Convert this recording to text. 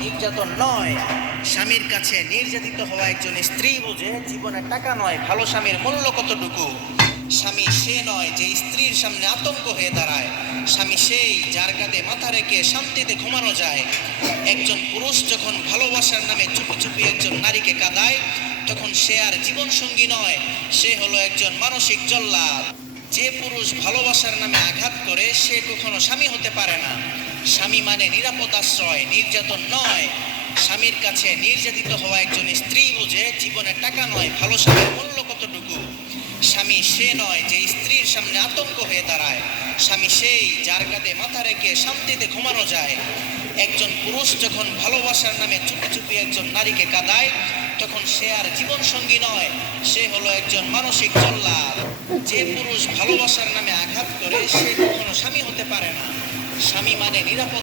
নির্যাতন নয়। স্বামীর কাছে নির্যাতিত হওয়া একজন স্ত্রী বোঝে জীবনে টাকা নয় ভালো স্বামীর মূল্য কতটুকু। স্বামী সে নয় যে স্ত্রীর সামনে আতঙ্ক হয়ে দাঁড়ায়। স্বামী সেই যার কাঁধে মাথা রেখে শান্তিতে ঘুমানো যায়। একজন পুরুষ যখন ভালোবাসার নামে চুপি চুপি একজন নারীকে কাঁদায়, তখন সে আর জীবন সঙ্গী নয়, সে হলো একজন মানসিক জল্লাদ। যে পুরুষ ভালোবাসার নামে আঘাত করে সে কখনো স্বামী হতে পারে না। স্বামী মানে নিরাপদ আশ্রয়, নির্যাতন নয়। স্বামীর কাছে নির্যাতিত হওয়া একজন স্ত্রী বোঝে জীবনে টাকা নয় ভালো স্বামীর মূল্য কতটুকু। স্বামী সে নয় যে স্ত্রীর সামনে আতঙ্ক হয়ে দাঁড়ায়। স্বামী সেই যার কাঁধে মাথা রেখে শান্তিতে ঘুমানো যায়। একজন পুরুষ যখন ভালোবাসার নামে চুপি চুপি একজন নারীকে কাঁদায়, তখন সে আর জীবন সঙ্গী নয়, সে হলো একজন মানসিক জল্লাদ। যে পুরুষ ভালোবাসার নামে আঘাত করে সে কখনো স্বামী হতে পারে না। স্বামী মানে নিরাপদ